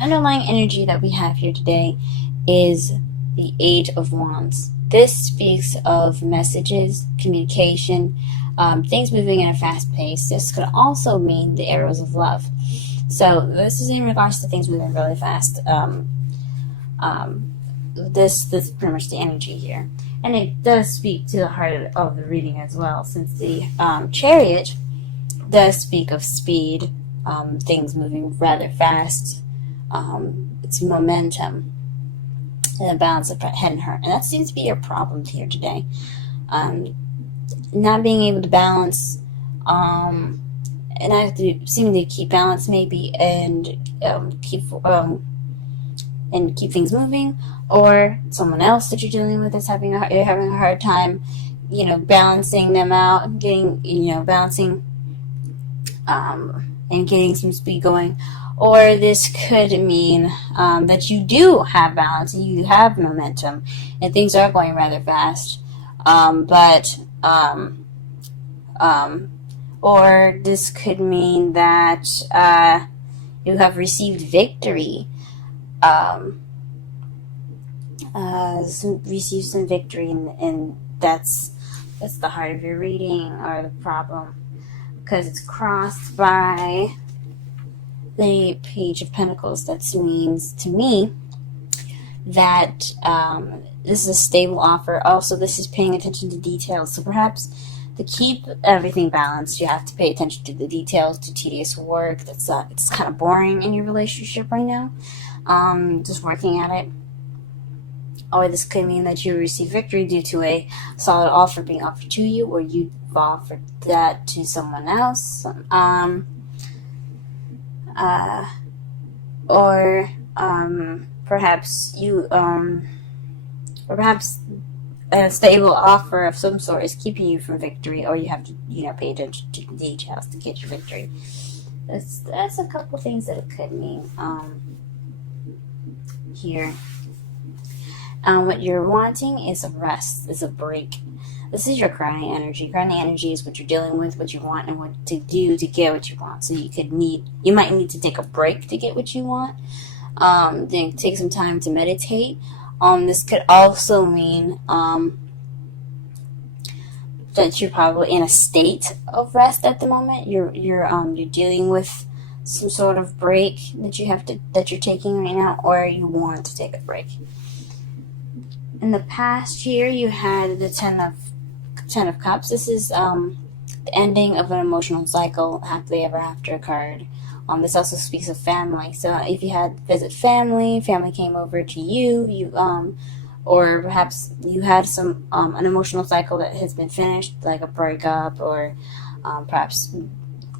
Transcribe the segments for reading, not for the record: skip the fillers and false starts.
underlying energy that we have here today is the Eight of Wands. This speaks of messages, communication, things moving at a fast pace. This could also mean the arrows of love. So this is in regards to things moving really fast. This is pretty much the energy here. And it does speak to the heart of the reading as well, since the Chariot does speak of speed, things moving rather fast. It's momentum and a balance of head and heart. And that seems to be your problem here today. Not being able to balance, and I have to seem to keep balance maybe, and keep things moving, or someone else that you're dealing with is having a hard time, balancing them out, getting, balancing, and getting some speed going. Or this could mean that you do have balance and you have momentum and things are going rather fast. Or this could mean that you have received victory. Receive some victory, and that's the heart of your reading, or the problem, because it's crossed by the Page of Pentacles. That means to me that this is a stable offer. Also, this is paying attention to details. So perhaps to keep everything balanced, you have to pay attention to the details, to tedious work that's it's kind of boring in your relationship right now. Just working at it. Or this could mean that you receive victory due to a solid offer being offered to you, or you've offered that to someone else. Perhaps a stable offer of some sort is keeping you from victory, or you have to, pay attention to the details to get your victory. That's a couple things that it could mean here. What you're wanting is a rest, is a break. This is your crowning energy. Crowning energy is what you're dealing with, what you want, and what to do to get what you want. So you might need to take a break to get what you want. Then take some time to meditate. This could also mean that you're probably in a state of rest at the moment. You're dealing with some sort of break that you're taking right now, or you want to take a break. In the past year, you had the Ten of Cups. This is the ending of an emotional cycle, happily ever after card. This also speaks of family. So if you had visit family came over to you, or perhaps you had some an emotional cycle that has been finished, like a breakup, or perhaps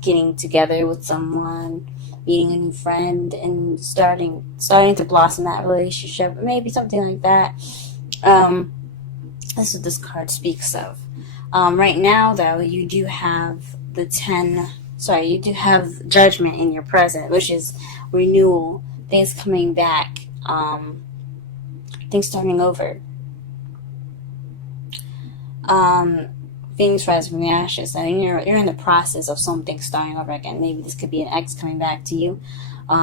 getting together with someone, meeting a new friend, and starting to blossom that relationship, maybe something like that. That's what this card speaks of. Right now, though, you do have you do have Judgment in your present, which is renewal, things coming back, things starting over, Phoenix rising from the ashes. I mean, you're in the process of something starting over again. Maybe this could be an ex coming back to you.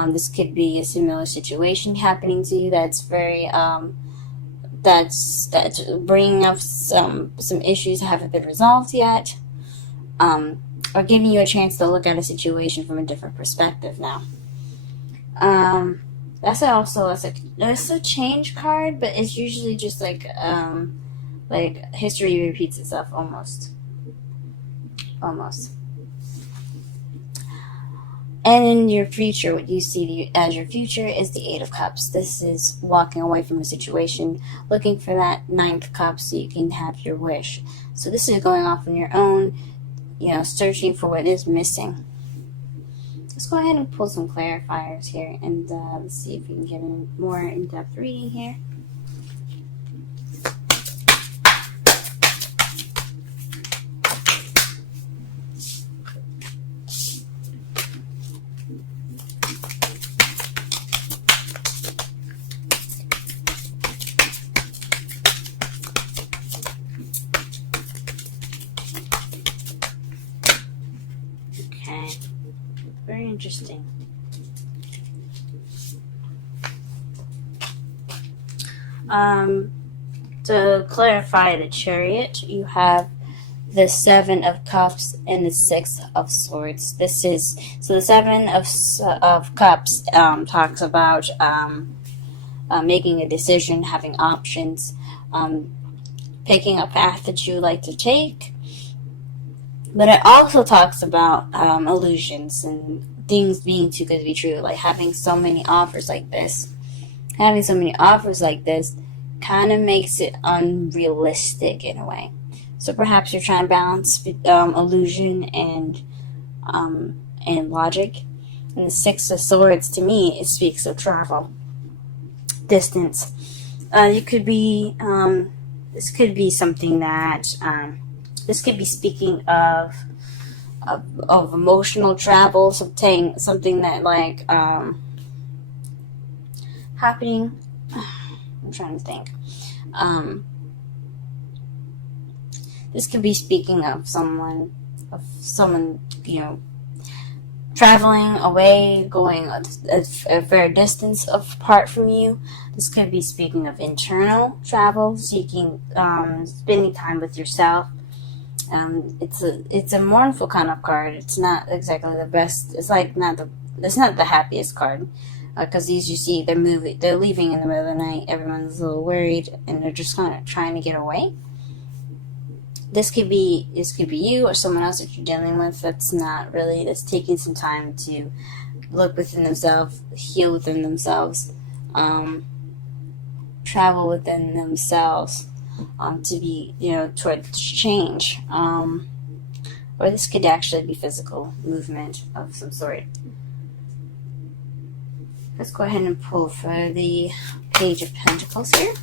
This could be a similar situation happening to you that's very that's bringing up some issues that haven't been resolved yet, or giving you a chance to look at a situation from a different perspective now. That's a change card, but it's usually just like history repeats itself almost. And in your future, what you see as your future is the Eight of Cups. This is walking away from a situation, looking for that Ninth Cup so you can have your wish. So this is going off on your own, searching for what is missing. Let's go ahead and pull some clarifiers here, and let's see if we can get a more in-depth reading here. Very interesting. To clarify the Chariot, you have the Seven of Cups and the Six of Swords. This is so the Seven of Cups talks about making a decision, having options, picking a path that you like to take. But it also talks about illusions and things being too good to be true, like having so many offers like this. Having so many offers like this kind of makes it unrealistic in a way. So perhaps you're trying to balance illusion and logic. And the Six of Swords, to me, it speaks of travel, distance. You could be this could be something that this could be speaking of emotional travel, something that like happening. I'm trying to think. This could be speaking of someone, traveling away, going a fair distance apart from you. This could be speaking of internal travel, seeking, spending time with yourself. It's a mournful kind of card. It's not exactly the best. It's not the happiest card. Because these, you see, they're leaving in the middle of the night. Everyone's a little worried, and they're just kind of trying to get away. This could be you or someone else that you're dealing with that's taking some time to look within themselves, heal within themselves, travel within themselves, to be, towards change. Or this could actually be physical movement of some sort. Let's go ahead and pull for the Page of Pentacles here.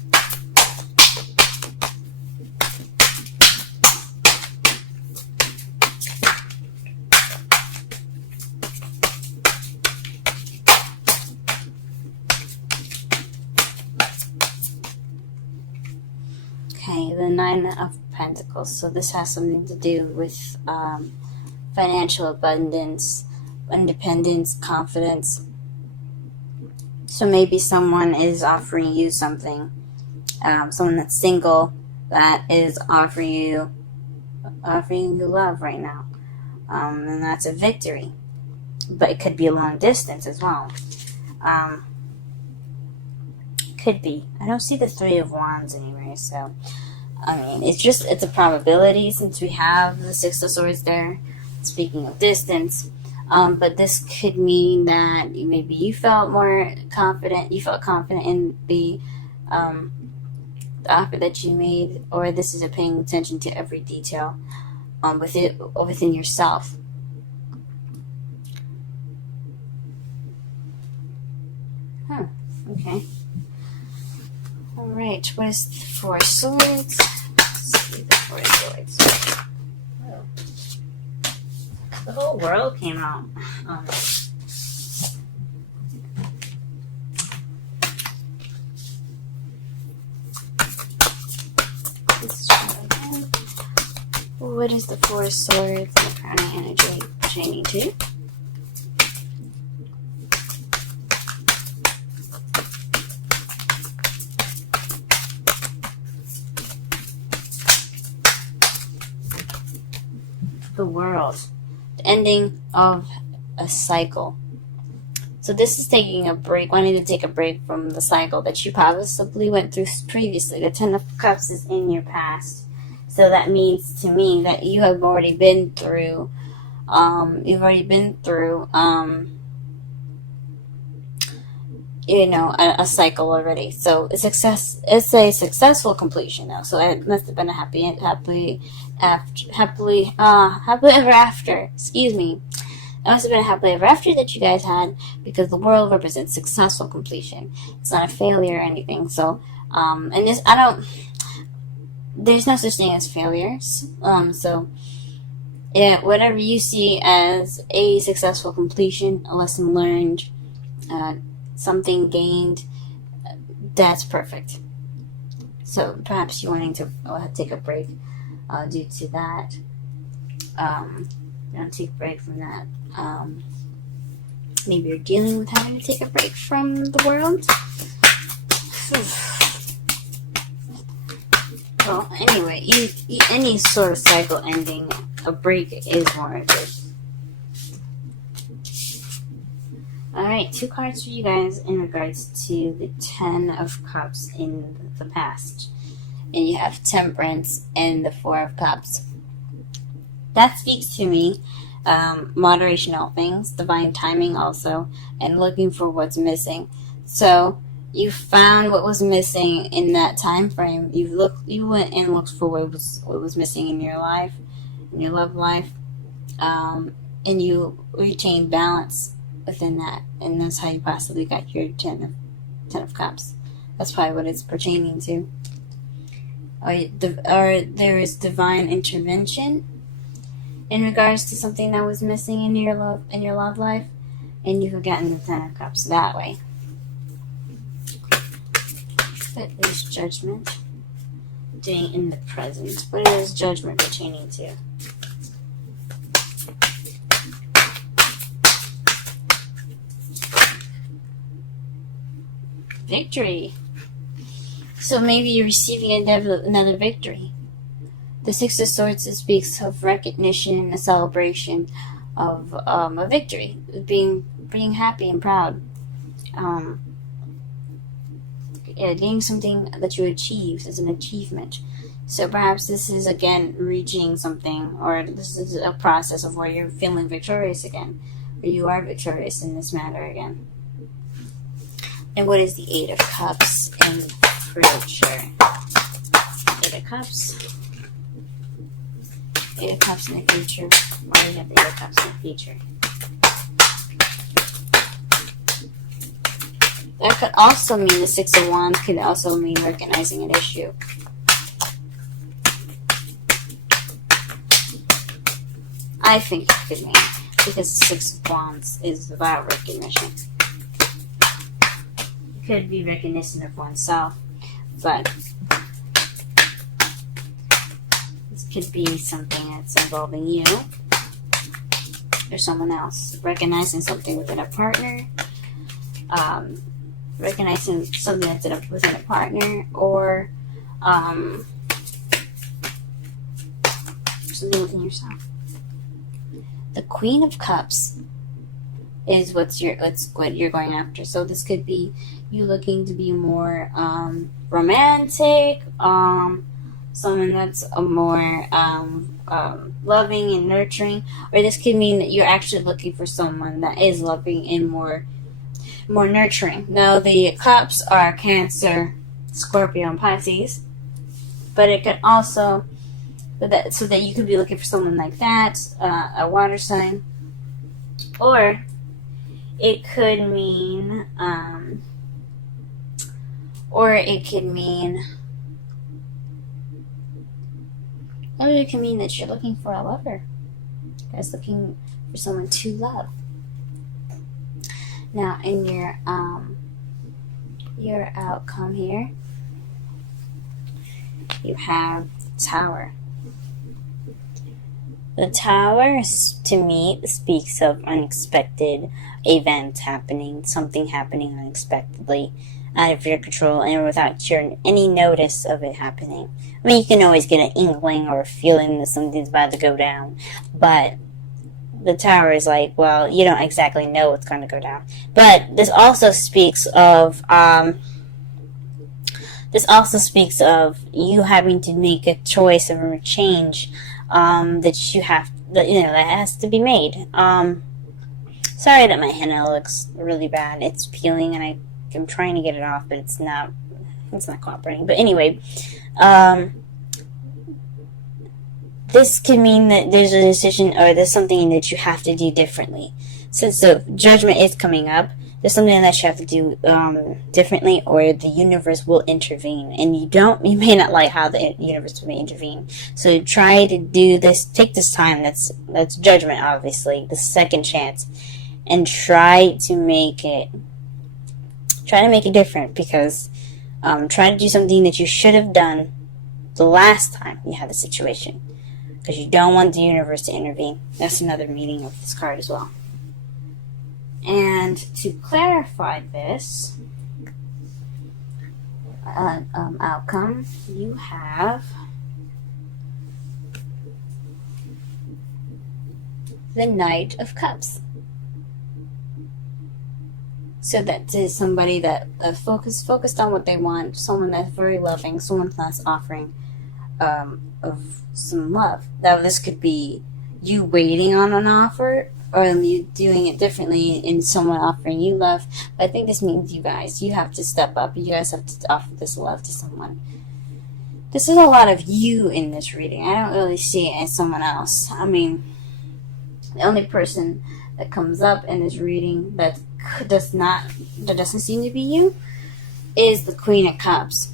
Okay, the Nine of Pentacles. So this has something to do with financial abundance, independence, confidence. So maybe someone is offering you something. Someone that's single that is offering you love right now. And that's a victory. But it could be a long distance as well. Could be. I don't see the Three of Wands anywhere, so I mean, it's a probability since we have the Six of Swords there. Speaking of distance. But this could mean that maybe you felt confident in the offer that you made, or this is paying attention to every detail within yourself. Okay. Alright, what is the Four of Swords? Let's see the Four of Swords. The whole world came out. What is the Four of Swords? The Crown of Energy pertaining to? The World. Ending of a cycle. So this is taking a break, wanting to take a break from the cycle that you possibly went through previously. The Ten of Cups is in your past. So that means to me that you have already been through, a cycle already. So it's a successful completion now. So it must have been a happily ever after. Excuse me. It must have been a happily ever after that you guys had, because the world represents successful completion. It's not a failure or anything. So, and this, there's no such thing as failures. So, yeah, whatever you see as a successful completion, a lesson learned, something gained, that's perfect. So perhaps you're wanting to take a break due to that. Take a break from that. Maybe you're dealing with having to take a break from the world. Well, anyway, any sort of cycle ending, a break is warranted. Alright, 2 cards for you guys in regards to the 10 of Cups in the past. And you have Temperance and the 4 of Cups. That speaks to me, moderation in all things, divine timing also, and looking for what's missing. So, you found what was missing in that time frame. You went and looked for what was missing in your life, in your love life, and you retained balance within that, and that's how you possibly got your 10 of Cups. That's probably what it's pertaining to. Or there is divine intervention in regards to something that was missing in your love life, and you've gotten the 10 of Cups that way. What is Judgment doing in the present? What is Judgment pertaining to? Victory. So maybe you're receiving another victory. The 6 of Swords, it speaks of recognition, a celebration of a victory, being happy and proud. Getting something that you achieved is an achievement. So perhaps this is again reaching something, or this is a process of where you're feeling victorious again, or you are victorious in this matter again. And what is the 8 of Cups in future? 8 of Cups. 8 of Cups in the future. Why do you have the 8 of Cups in the future? That could also mean the 6 of Wands could also mean recognizing an issue. I think it could mean, because the 6 of Wands is about recognition. It could be recognition of oneself, but this could be something that's involving you or someone else. Recognizing something within a partner, recognizing something that's within a partner, or something within yourself. The Queen of Cups is what you're going after. So this could be you looking to be more romantic, someone that's a more loving and nurturing, or this could mean that you're actually looking for someone that is loving and more nurturing. Now the Cups are Cancer, Scorpio, and Pisces, but it could also so that you could be looking for someone like that, a water sign, or it could mean that you're looking for a lover. You guys looking for someone to love. Now, in your outcome here, you have the Tower. The Tower, to me, speaks of unexpected events happening, something happening unexpectedly, out of your control, and without any notice of it happening. I mean, you can always get an inkling or a feeling that something's about to go down, but the Tower is like, well, you don't exactly know what's going to go down. But this also speaks of you having to make a choice or a change that has to be made. Sorry that my henna looks really bad. It's peeling, and I'm trying to get it off, but it's not cooperating. But anyway, this can mean that there's a decision, or there's something that you have to do differently. Since the Judgment is coming up, there's something that you have to do differently, or the universe will intervene. And you may not like how the universe may intervene. So try to do this, take this time, that's Judgment, obviously, the second chance, and try to make it different, because try to do something that you should have done the last time you had the situation, because you don't want the universe to intervene. That's another meaning of this card as well. And to clarify this, outcome, you have the Knight of Cups. So that is somebody that focused on what they want, someone that's very loving, someone that's offering of some love. Now this could be you waiting on an offer, or you doing it differently and someone offering you love. But I think this means you have to step up. You guys have to offer this love to someone. This is a lot of you in this reading. I don't really see it as someone else. I mean, the only person that comes up in this reading that doesn't seem to be you is the Queen of Cups.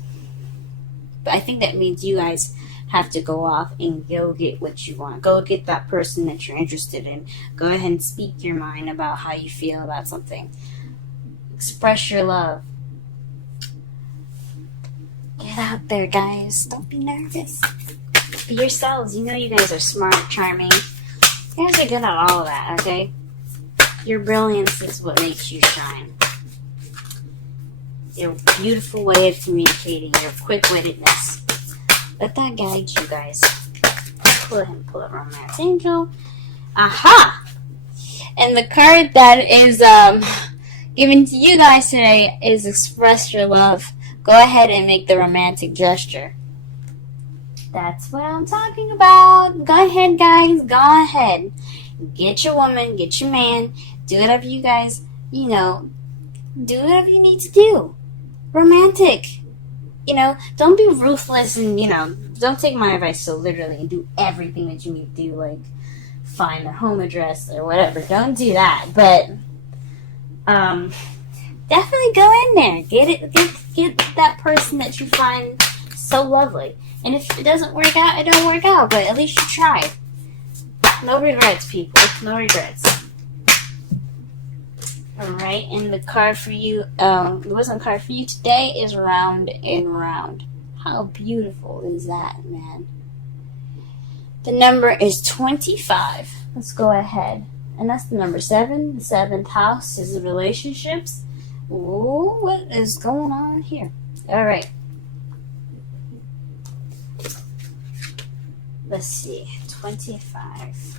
But I think that means you guys have to go off and go get what you want. Go get that person that you're interested in. Go ahead and speak your mind about how you feel about something. Express your love. Get out there, guys. Don't be nervous. Be yourselves. You know you guys are smart, charming. You guys are good at all of that, okay? Your brilliance is what makes you shine. Your beautiful way of communicating, your quick-wittedness. Let that guide you guys. Pull up Romance Angel. Aha! And the card that is given to you guys today is Express Your Love. Go ahead and make the romantic gesture. That's what I'm talking about. Go ahead, guys. Go ahead. Get your woman, get your man. Do whatever you guys, do whatever you need to do. Romantic. Don't be ruthless and, don't take my advice so literally and do everything that you need to do, like find their home address or whatever. Don't do that. But definitely go in there. Get that person that you find so lovely. And if it doesn't work out, it don't work out. But at least you tried. No regrets, people. No regrets. Alright, and the card for you, the wisdom card for you today is Round and Round. How beautiful is that, man? The number is 25. Let's go ahead. And that's the number 7. The 7th house is the relationships. Ooh, what is going on here? Alright. Let's see. 25.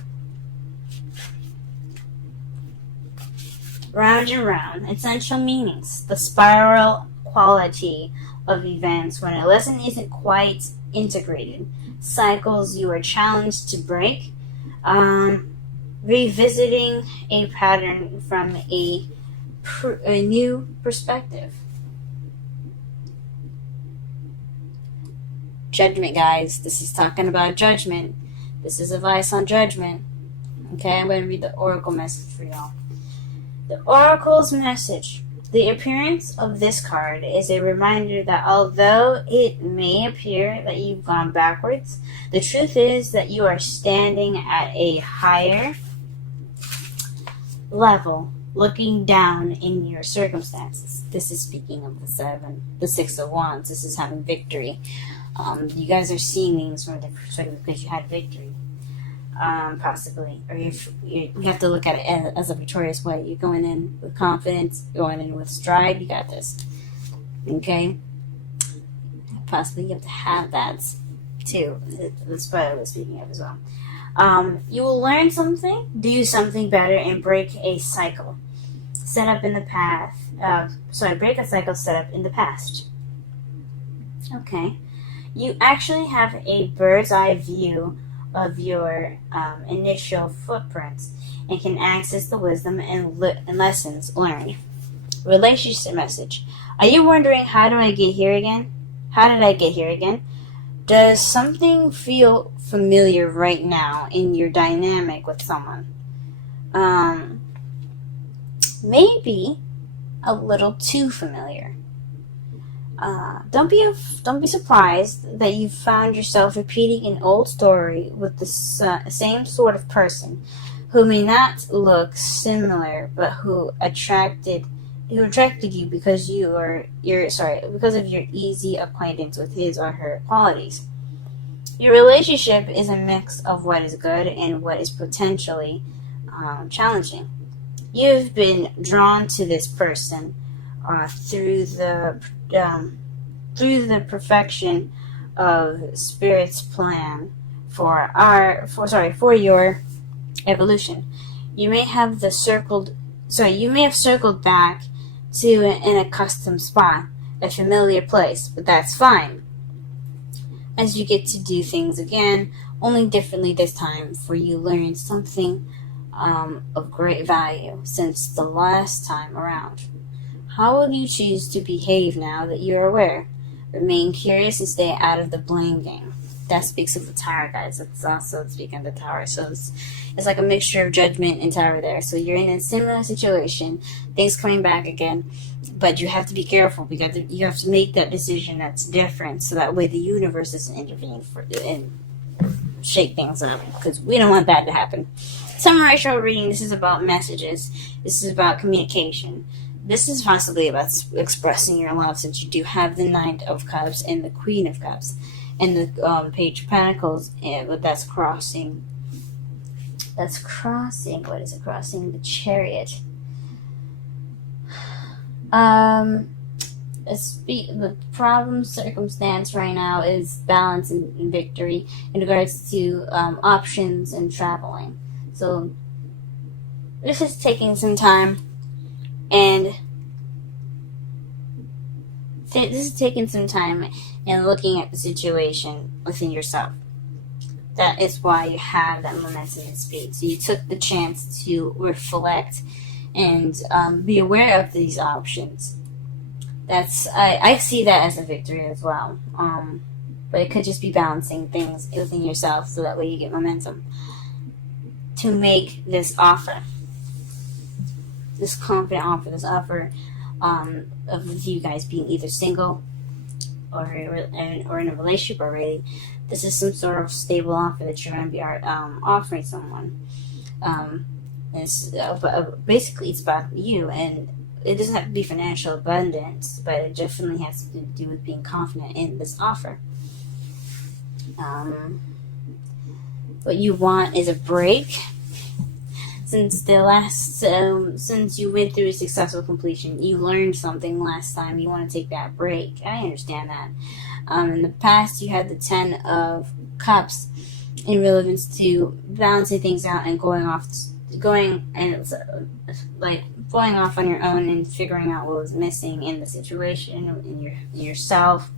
Round and round. Essential meanings. The spiral quality of events when a lesson isn't quite integrated. Cycles you are challenged to break. Revisiting a pattern from a new perspective. Judgment, guys. This is talking about judgment. This is advice on judgment. Okay, I'm going to read the oracle message for y'all. The oracle's message. The appearance of this card is a reminder that although it may appear that you've gone backwards, the truth is that you are standing at a higher level, looking down in your circumstances. This is speaking of the 6 of Wands. This is having victory. You guys are seeing things from a different perspective because you had victory. Possibly, or you have to look at it as a victorious way. You're going in with confidence, going in with stride. You got this, okay? Possibly you have to have that too. That's what I was speaking of as well. You will learn something, do something better, and break a cycle set up in the past. Break a cycle set up in the past. Okay, you actually have a bird's eye view of your initial footprints and can access the wisdom and lessons learned. Relationship message. Are you wondering, how do I get here again? How did I get here again? Does something feel familiar right now in your dynamic with someone? Maybe a little too familiar. Don't be surprised that you found yourself repeating an old story with the same sort of person who may not look similar, but who attracted you because because of your easy acquaintance with his or her qualities. Your relationship is a mix of what is good and what is potentially challenging. You've been drawn to this person through the through the perfection of Spirit's plan for your evolution, you may have circled back to an accustomed spot, a familiar place, but that's fine, as you get to do things again, only differently this time, for you learned something of great value since the last time around. How will you choose to behave now that you're aware? Remain curious and stay out of the blame game. That speaks of the Tower, guys. It's also speaking of the Tower. So it's like a mixture of Judgment and Tower there. So you're in a similar situation, things coming back again, but you have to be careful because you have to make that decision that's different, so that way the universe doesn't intervene and shake things up, because we don't want that to happen. Samurai Show reading. This is about messages. This is about communication. This is possibly about expressing your love, since you do have the Knight of Cups and the Queen of Cups and the Page of Pentacles, but that's crossing. That's crossing. What is it? Crossing the Chariot. The problem circumstance right now is balance and victory in regards to options and traveling. So this is taking some time, and looking at the situation within yourself. That is why you have that momentum and speed. So you took the chance to reflect and be aware of these options. I see that as a victory as well. But it could just be balancing things within yourself, so that way you get momentum to make this offer, this confident offer, this offer of you guys being either single or in a relationship already. This is some sort of stable offer that you're going to be offering someone. Basically, it's about you, and it doesn't have to be financial abundance, but it definitely has to do with being confident in this offer. What you want is a break. Since you went through a successful completion, you learned something last time. You want to take that break. I understand that. In the past, you had the 10 of Cups in relevance to balancing things out and going off on your own and figuring out what was missing in the situation, in yourself.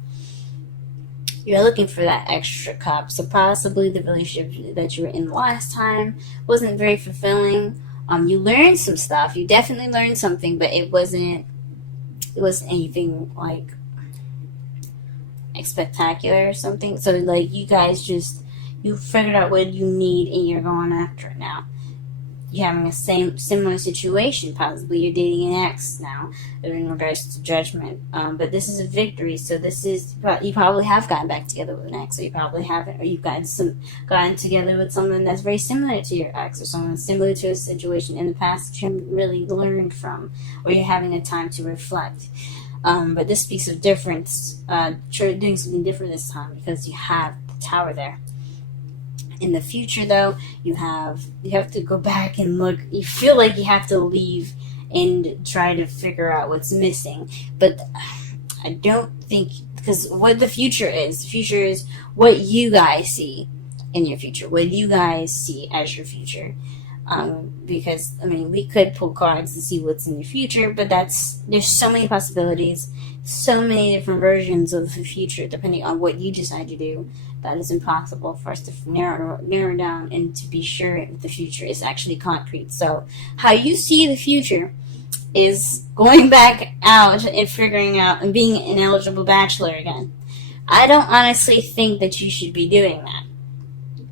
You're looking for that extra cup. So possibly the relationship that you were in last time wasn't very fulfilling. You learned some stuff. You definitely learned something, but it wasn't anything like spectacular or something. So like you guys you figured out what you need and you're going after it now. You're having a similar situation. Possibly you're dating an ex now in regards to Judgment. But this is a victory. So you probably have gotten back together with an ex, or you probably haven't, or you've gotten together with someone that's very similar to your ex, or someone similar to a situation in the past that you haven't really learned from, or you're having a time to reflect. But this speaks of difference, doing something different this time, because you have the Tower there. In the future, though, you have to go back and look. You feel like you have to leave and try to figure out what's missing. But I don't think, because what the future is what you guys see in your future, what you guys see as your future. Because, we could pull cards to see what's in your future, but there's so many possibilities, so many different versions of the future, depending on what you decide to do. That is impossible for us to narrow down and to be sure that the future is actually concrete. So how you see the future is going back out and figuring out and being an eligible bachelor again. I don't honestly think that you should be doing that.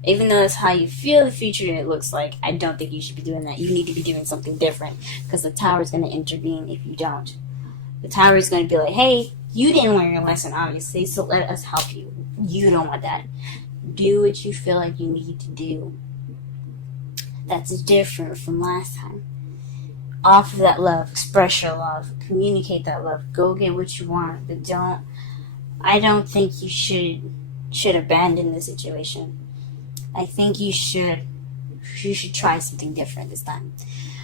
Even though that's how you feel the future it looks like, I don't think you should be doing that. You need to be doing something different, because the Tower is going to intervene if you don't. The Tower is going to be like, hey, you didn't learn your lesson, obviously, so let us help you. You don't want that. Do what you feel like you need to do. That's different from last time. Offer that love. Express your love. Communicate that love. Go get what you want. But I don't think you should abandon the situation. I think you should try something different this time.